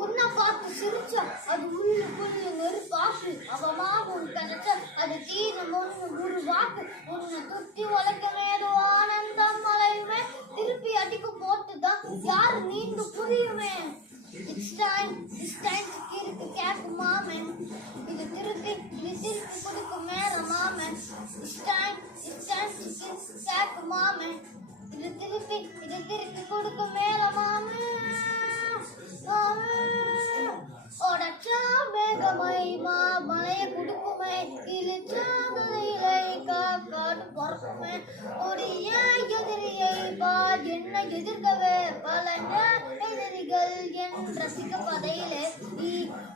உன்னை பார்த்து சிரிச்சா அது உள்ளுக்குள்ள நெருப்பாக்கு அவமாவும் கிடைச்ச அது தீரம் ஒண்ணு ஒரு வாக்கு உன்னை துத்தி உழைக்கமே ஏதோ ஆனந்தம் மலையுமே திருப்பி அடிக்கு போட்டுதான் யாரு நீண்டு புரியுமே It's time to கிறுக்கு கேக்கு மாமன் இது திருப்பி கொடுக்க மேல மாமன் It's time to கிறுக்கு கேக்கு மாமன் இது திருப்பி கொடுக்க மேல மாமன் உடச்சா மேகமை மலையை கொடுக்குமே இழுச்சாதலை காக்காடு பொறுக்குமே உடைய எதிரியை பார் என்ன எதிர்க்கவே பல எதிரிகள் என் ரசிக்க பதையிலே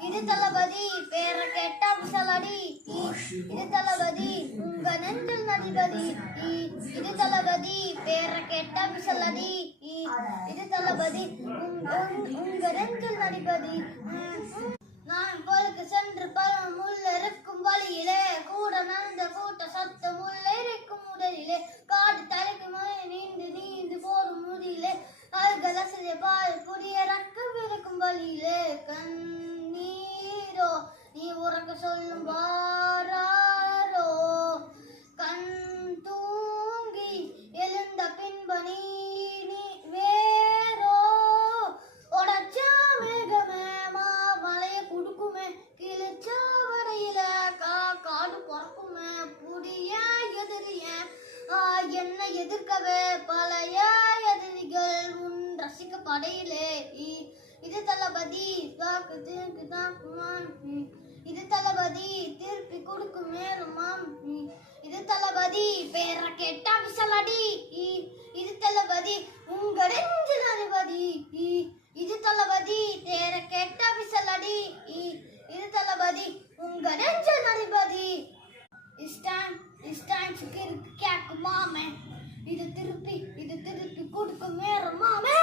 இது தளபதி பேர கேட்ட விசலடி இது தளபதி உங்க நெஞ்சில் நதிபதி இது தளபதி பேர கேட்ட விசலடி இது தளபதி உங்க நெஞ்சில் நதிபதி நான் பொழுக்கு சென்று பல முள்ள இருக்கும் வழியிலே கூட நடந்த கூட்ட சத்த முள்ள இருக்கும் உடலிலே காடு தலைக்கு முறை நீண்டு போடும் முடியிலே அல்கள் அசைய பால் புதிய ரக்கம் இருக்கும் வழியிலே கண்ணீரோ நீ உறக்க சொல்லும் வாராரோ கண் தூங்கி எழுந்த பின்பு நீ வேறோ உடச்சா மேகமே மலையை கொடுக்குமே கிழிச்சா வரையில காடு பொறக்குமே புடிய எதிரிய என்ன எதிர்க்கவே பழைய எதிரிகள் உன் ரசிக்க படையிலே இது தளபதி இது தளபதி திருப்பி கொடுக்கும் நேரமாம் இது தளபதி பேர கேட்டா விசலடி இது தளபதி உங்க நெஞ்சில் அதிபதி இது தளபதி பேர கேட்டா விசலடி இது தளபதி உங்க நெஞ்சில் அதிபதி It's time to கிறுக்கு கேக்கு மாமன் இது திருப்பி கொடுக்கும் நேரம் மாமன்